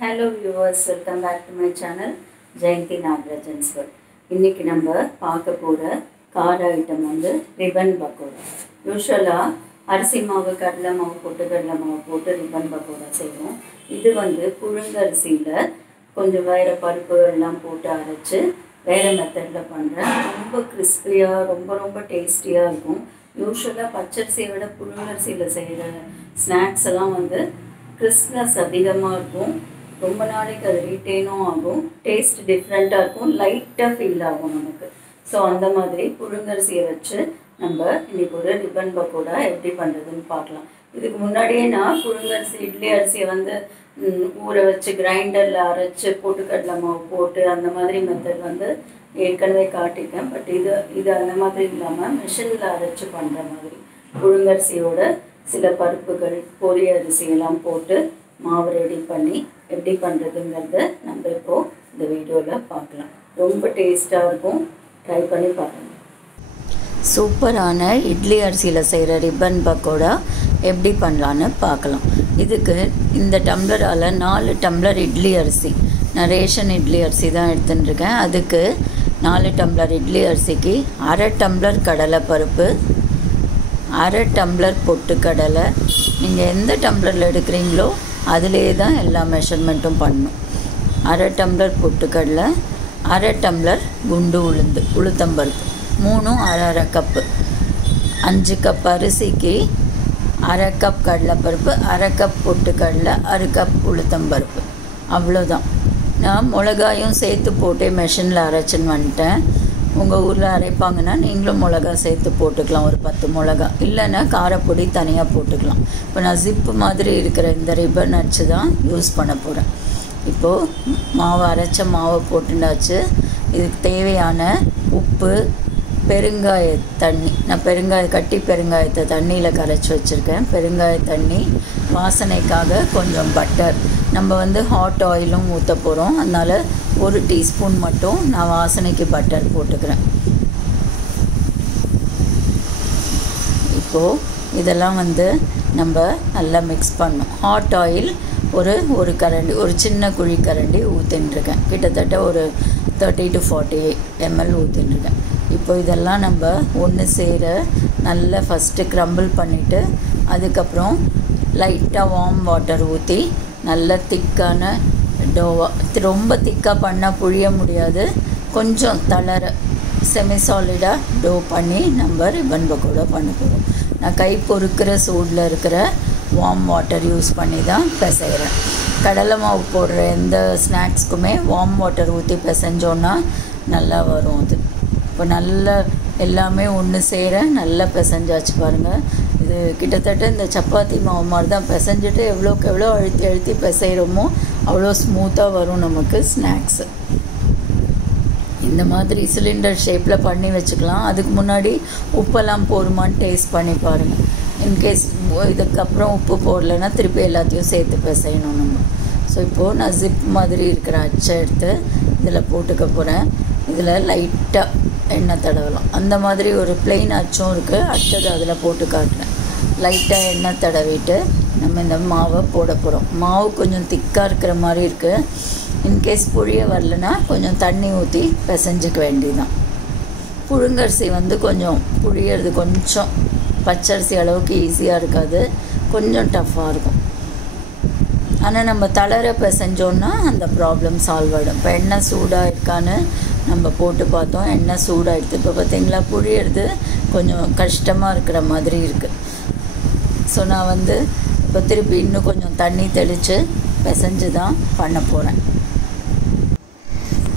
Hello viewers, welcome back to my channel Jayanti Nagarajan's World. இன்னைக்கு நம்ம பார்க்க போற கார ஐட்டம் வந்து ரிப்பன் பக்கோடா. யூசுவலா அரிசி மாவு, கடலை மாவு, பொட்டுக்கடலை மாவு போட்டு ரிப்பன் பக்கோடா செய்வோம். இது வந்து புழுங்க அரிசியில கொஞ்சம் வேற பருப்புகள் எல்லாம் போட்டு அரைச்சு வேற மெத்தட்ல பண்றேன். ரொம்ப கிறிஸ்பியா, ரொம்ப டேஸ்டியா இருக்கும். யூசுவலா பச்சரிசியை விட புழுங்கரிசியில செய்யற ஸ்நாக்ஸ் எல்லாம் வந்து கிறிஸ்ப்னஸ் அதிகமாக இருக்கும். ரொம்ப நாளைக்கு அது ரீட்டெயினும் ஆகும். டேஸ்ட் டிஃப்ரெண்ட்டாக இருக்கும். லைட்டாக ஃபீல் ஆகும் நமக்கு. ஸோ அந்த மாதிரி புழுங்கரிசியை வச்சு நம்ம இன்றைக்கி ஒரு ரிப்பன் பக்கோடா எப்படி பண்ணுறதுன்னு பார்க்கலாம். இதுக்கு முன்னாடியே நான் புழுங்கரிசி, இட்லி அரிசியை வந்து ஊற வச்சு கிரைண்டரில் அரைச்சி பொட்டுக்கடலை மாவு போட்டு அந்த மாதிரி மெத்தட் வந்து ஏற்கனவே காட்டிட்டேன். பட் இது அந்த மாதிரி இல்லாமல் மிஷினில் அரைச்சி பண்ணுற மாதிரி புழுங்கரிசியோட சில பருப்புகள், பொரி அரிசி எல்லாம் போட்டு மாவு ரெடி பண்ணி எப்படி பண்ணுறதுங்கிறத நம்ம இப்போது இந்த வீடியோவில் பார்க்கலாம். ரொம்ப டேஸ்ட்டாக இருக்கும். ட்ரை பண்ணி பாருங்கள். சூப்பரான இட்லி அரிசியில் செய்கிற ரிப்பன் பக்கோடா எப்படி பண்ணலான்னு பார்க்கலாம். இதுக்கு இந்த டம்ளரால் 4 டம்ளர் இட்லி அரிசி, நான் ரேஷன் இட்லி அரிசி தான் எடுத்துட்டுருக்கேன். அதுக்கு 4 டம்ளர் இட்லி அரிசிக்கு 1/2 டம்ளர் கடலை பருப்பு, 1/2 டம்ளர் பொட்டுக்கடலை. நீங்கள் எந்த டம்ளரில் எடுக்கிறீங்களோ அதிலே தான் எல்லா மெஷர்மெண்ட்டும் பண்ணணும். 1/2 டம்ளர் பொட்டுக்கடலை, 1/2 டம்ளர் குண்டு உளுத்தம்பருப்பு, 3 1/2 கப்பு. 5 கப் அரிசிக்கு 1/2 கப் கடலைப்பருப்பு, 1/2 கப் பொட்டுக்கடலை, 1/2 கப் உளுத்தம்பருப்பு. அவ்வளோதான். நான் மிளகாயும் சேர்த்து போட்டே மெஷினில் அரைச்சின்னு வந்துட்டேன். உங்கள் ஊரில் அரைப்பாங்கன்னா நீங்களும் மிளகா சேர்த்து போட்டுக்கலாம், ஒரு 10 மிளகா. இல்லைன்னா காரப்பொடி தனியாக போட்டுக்கலாம். இப்போ நான் ஜிப்பு மாதிரி இருக்கிற இந்த ரிப்பன் அடிச்சு தான் யூஸ் பண்ண போகிறேன். இப்போது மாவு அரைச்ச மாவை போட்டுண்டாச்சு. இதுக்கு தேவையான உப்பு, பெருங்காய தண்ணி, நான் கட்டி பெருங்காயத்தை தண்ணியில் கரைச்சி வச்சுருக்கேன். பெருங்காய தண்ணி, வாசனைக்காக கொஞ்சம் பட்டர். நம்ம வந்து ஹாட் ஆயிலும் ஊற்ற போகிறோம். அதனால் 1 டீஸ்பூன் மட்டும் நான் வாசனைக்கு பட்டர் போட்டுக்கிறேன். இப்போது இதெல்லாம் வந்து நம்ம நல்லா மிக்ஸ் பண்ணணும். ஹாட் ஆயில் ஒரு கரண்டி, ஒரு சின்ன குழி கரண்டி ஊற்றின்ட்டுருக்கேன். கிட்டத்தட்ட ஒரு 30 to 40 ml ஊற்றின்ட்டுருக்கேன். இப்போ இதெல்லாம் நம்ம ஒன்று சேர நல்லா ஃபஸ்ட்டு க்ரம்பிள் பண்ணிவிட்டு அதுக்கப்புறம் லைட்டாக வார்ம் வாட்டர் ஊற்றி நல்ல திக்கான டோவா, ரொம்ப திக்காக பண்ணால் புழிய முடியாது, கொஞ்சம் தளர செமி சாலிடாக டோ பண்ணி நம்ம ரிப்பன் பக்கோடா பண்ண போகிறோம். நான் கை பொறுக்கிற சூடில் இருக்கிற வார்ம் வாட்டர் யூஸ் பண்ணி தான் பிசைகிறேன். கடலை மாவு போடுற எந்த ஸ்நாக்ஸ்க்குமே வார்ம் வாட்டர் ஊற்றி பிசைஞ்சோன்னா நல்லா வரும். அது இப்போ நல்லா எல்லாமே ஒன்று சேர நல்லா பிசைஞ்சாச்சு பாருங்கள். இது கிட்டத்தட்ட இந்த சப்பாத்தி மாவு மாதிரி தான். பிசைஞ்சிட்டு எவ்வளோக்கு எவ்வளோ அழுத்தி பிசைகிறோமோ அவ்வளோ ஸ்மூத்தாக வரும் நமக்கு ஸ்நாக்ஸு. இந்த மாதிரி சிலிண்டர் ஷேப்பில் பண்ணி வச்சுக்கலாம். அதுக்கு முன்னாடி உப்பெல்லாம் போடுமான்னு டேஸ்ட் பண்ணி பாருங்கள். இன்கேஸ் இதுக்கப்புறம் உப்பு போடலைன்னா திருப்பி எல்லாத்தையும் சேர்த்து பிசையணும் நம்ம. ஸோ இப்போது நான் ஜிப் மாதிரி இருக்கிற அச்சை எடுத்து இதில் போட்டுக்க போகிறேன். இதில் லைட்டாக எண்ணெய் தடவலாம். அந்த மாதிரி ஒரு பிளெயின் அச்சும் இருக்குது. அடுத்தது அதில் போட்டு காட்டுறேன். லைட்டாக எண்ணெய் தடவிட்டு நம்ம இந்த மாவை போட போகிறோம். மாவு கொஞ்சம் திக்காக இருக்கிற மாதிரி இருக்குது. இன்கேஸ் புழிய வரலன்னா கொஞ்சம் தண்ணி ஊற்றி பிசைஞ்சிக்க வேண்டியதுதான். புழுங்கரிசி வந்து கொஞ்சம் புழியறது கொஞ்சம் பச்சரிசி அளவுக்கு ஈஸியாக இருக்காது, கொஞ்சம் டஃப்பாக இருக்கும். ஆனால் நம்ம தளர பிசைஞ்சோன்னா அந்த ப்ராப்ளம் சால்வ் ஆகிடும். இப்போ எண்ணெய் சூடாக இருக்கான்னு நம்ம போட்டு பார்த்தோம். எண்ணெய் சூடாகிடுது. இப்போ பார்த்திங்களா, புழியறது கொஞ்சம் கஷ்டமாக இருக்கிற மாதிரி இருக்குது. ஸோ நான் வந்து இப்போ திருப்பி இன்னும் கொஞ்சம் தண்ணி தெளித்து பிசைஞ்சு தான் பண்ண போகிறேன்.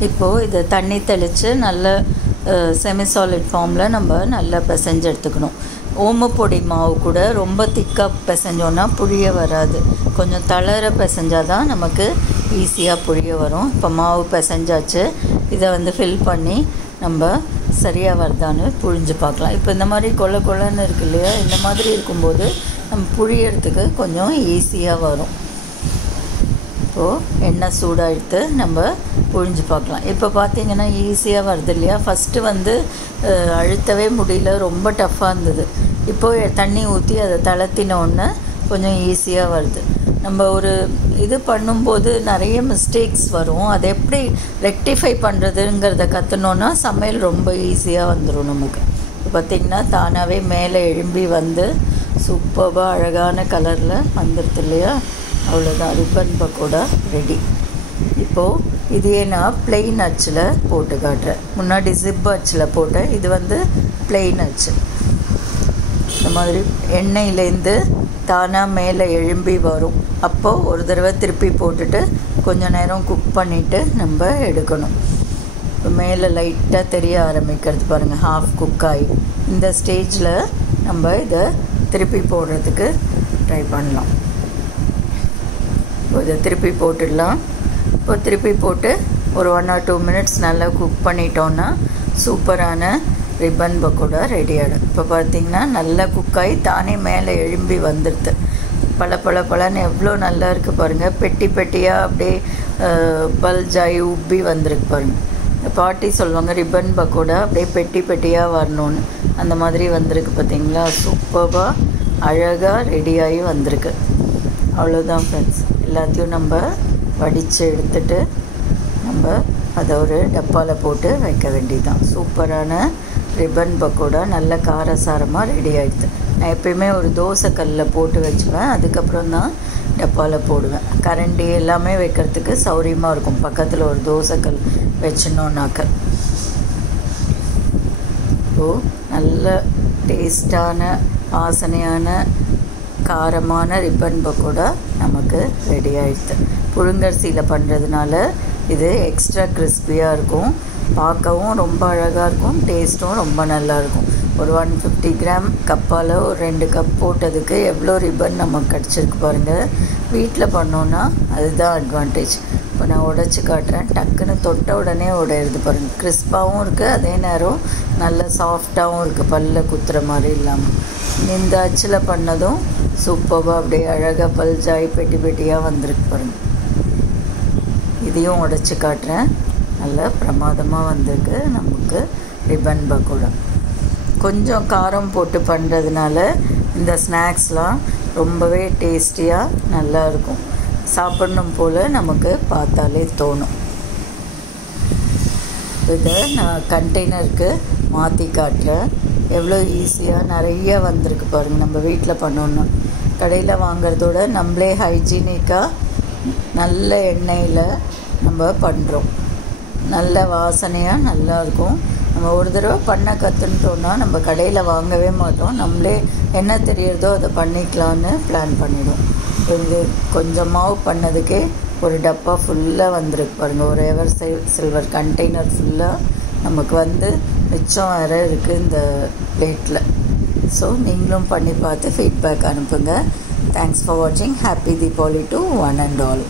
இப்போது இதை தண்ணி தெளித்து நல்ல செமி சாலிட் ஃபார்மில் நம்ம நல்லா பிசைஞ்சு எடுத்துக்கணும். ஓமப்பொடி மாவு கூட ரொம்ப திக்காக பிசைஞ்சோன்னா புழிய வராது. கொஞ்சம் தளர பிசைஞ்சால் தான் நமக்கு ஈஸியாக புழிய வரும். இப்போ மாவு பிசைஞ்சாச்சு. இதை வந்து ஃபில் பண்ணி நம்ம சரியாக வருதான்னு புழிஞ்சு பார்க்கலாம். இப்போ இந்த மாதிரி கொள்ளன்னு இருக்கு இல்லையா, இந்த மாதிரி இருக்கும்போது நம்ம புழியறதுக்கு கொஞ்சம் ஈஸியாக வரும். இப்போது எண்ணெய் சூடாக எடுத்து நம்ம புழிஞ்சு பார்க்கலாம். இப்போ பார்த்திங்கன்னா ஈஸியாக வருது இல்லையா. ஃபஸ்ட்டு வந்து அழுத்தவே முடியல, ரொம்ப டஃப்பாக இருந்தது. இப்போது தண்ணி ஊற்றி அதை தளர்த்தின உடனே கொஞ்சம் ஈஸியாக வருது. நம்ம ஒரு இது பண்ணும்போது நிறைய மிஸ்டேக்ஸ் வரும். அதை எப்படி ரெக்டிஃபை பண்ணுறதுங்கிறத கற்றுனோன்னா சமையல் ரொம்ப ஈஸியாக வந்துடும் நமக்கு. இப்போ பார்த்திங்கன்னா தானாகவே மேலே எழும்பி வந்து சூப்பராக அழகான கலரில் வந்துடுது இல்லையா? அவ்வளோதான், ரிப்பன் பக்கோடா ரெடி. இப்போது இதையே நான் பிளெயின் அச்சில் போட்டு காட்டுறேன். முன்னாடி ஜிப் அச்சில் போட்டேன், இது வந்து பிளெயின் அச்சு. இந்த மாதிரி எண்ணெயிலேருந்து தானாக மேலே எழும்பி வரும். அப்போது ஒரு தடவை திருப்பி போட்டுட்டு கொஞ்சம் நேரம் குக் பண்ணிவிட்டு நம்ம எடுக்கணும். இப்போ மேலே லைட்டாக தெரிய ஆரம்பிக்கிறது பாருங்கள், ஹாஃப் குக் ஆகி. இந்த ஸ்டேஜில் நம்ம இதை திருப்பி போடுறதுக்கு ட்ரை பண்ணலாம். இப்போ இதை திருப்பி போட்டுடலாம். இப்போ திருப்பி போட்டு ஒரு 1 or 2 minutes நல்லா குக் பண்ணிட்டோன்னா சூப்பரான ரிப்பன் பக்கோடா ரெடி ஆகிடும். இப்போ பார்த்திங்கன்னா நல்லா குக்காகி தானே மேலே எழும்பி வந்துடுது. பழன்னு எவ்வளோ நல்லா இருக்குது பாருங்கள். பெட்டி பெட்டியாக அப்படியே பல்ஜாயி உப்பி வந்திருக்கு பாருங்கள். இந்த பாட்டி சொல்லுவாங்க ரிப்பன் பக்கோடா அப்படியே பெட்டி பெட்டியாக வரணும்னு. அந்த மாதிரி வந்திருக்கு பார்த்திங்களா? சூப்பராக அழகாக ரெடியாகி வந்திருக்கு. அவ்வளோதான் ஃப்ரெண்ட்ஸ். எல்லாத்தையும் நம்ம வடித்து எடுத்துட்டு நம்ம அதை ஒரு டப்பாவில் போட்டு வைக்க வேண்டியதுதான். சூப்பரான ரிப்பன் பக்கோடா நல்ல காரசாரமாக ரெடி ஆகிடுது. நான் எப்பயுமே ஒரு தோசை கல்லில் போட்டு வச்சுவேன், அதுக்கப்புறம் தான் டப்பாவில் போடுவேன். கரண்டி எல்லாமே வைக்கிறதுக்கு சௌரியமாக இருக்கும். பக்கத்தில் ஒரு தோசை கல் வச்சிடணுன்னாக்க. இப்போது நல்ல டேஸ்டான வாசனையான காரமான ரிப்பன் பக்கோடா நமக்கு ரெடி ஆகிடுது. புழுங்கரிசியில் பண்ணுறதுனால இது எக்ஸ்ட்ரா கிறிஸ்பியாக இருக்கும், பார்க்கவும் ரொம்ப அழகாக இருக்கும், டேஸ்ட்டும் ரொம்ப நல்லாயிருக்கும். ஒரு 150 கிராம் கப்பால் ஒரு 2 கப் போட்டதுக்கு எவ்வளோ ரிப்பன் நமக்கு கிடச்சிருக்கு பாருங்கள். வீட்டில் பண்ணோன்னா அதுதான் அட்வான்டேஜ். இப்போ நான் உடைச்சி காட்டுறேன். டக்குன்னு தொட்ட உடனே உடையிறது பாருங்கள். கிறிஸ்பாகவும் இருக்குது, அதே நேரம் நல்ல சாஃப்டாகவும் இருக்குது, பல்ல குத்துற மாதிரி இல்லாமல். இந்த அச்சில் பண்ணதும் சூப்பராக அப்படியே அழகாக பல்ஜாய் பெட்டி பெட்டியாக வந்திருக்கு பாருங்கள். இதையும் உடைச்சி காட்டுறேன். நல்லா பிரமாதமாக வந்திருக்கு நமக்கு ரிப்பன் பக்கோடா. கொஞ்சம் காரம் போட்டு பண்ணுறதுனால இந்த ஸ்நாக்ஸ்லாம் ரொம்பவே டேஸ்டியாக நல்லாயிருக்கும். சாப்பிடணும் போல் நமக்கு பார்த்தாலே தோணும். இதை நான் கண்டெய்னருக்கு மாற்றி காட்டுறேன். எவ்வளோ ஈஸியாக நிறைய வந்திருக்கு பாருங்கள். நம்ம வீட்டில் பண்ணோன்னா கடையில் வாங்கிறதோட நம்மளே ஹைஜீனிக்காக நல்ல எண்ணெயில் நம்ம பண்ணுறோம். நல்ல வாசனையாக நல்லாயிருக்கும். நம்ம ஒரு தடவை பண்ண கற்றுன்ட்டோன்னா நம்ம கடையில் வாங்கவே மாட்டோம். நம்மளே என்ன தெரியறதோ அதை பண்ணிக்கலான்னு பிளான் பண்ணிவிடும். இது கொஞ்சம் மாவு பண்ணதுக்கே ஒரு டப்பா ஃபுல்லாக வந்திருக்கு பாருங்கள். ஒரு எவர் சில்வர் கண்டெய்னர் ஃபுல்லாக நமக்கு வந்து மிச்சம் வேறு இருக்குது இந்த பிளேட்டில். ஸோ நீங்களும் பண்ணி பார்த்து ஃபீட்பேக் அனுப்புங்க. தேங்க்ஸ் ஃபார் வாட்சிங். Happy Deepavali to one and all.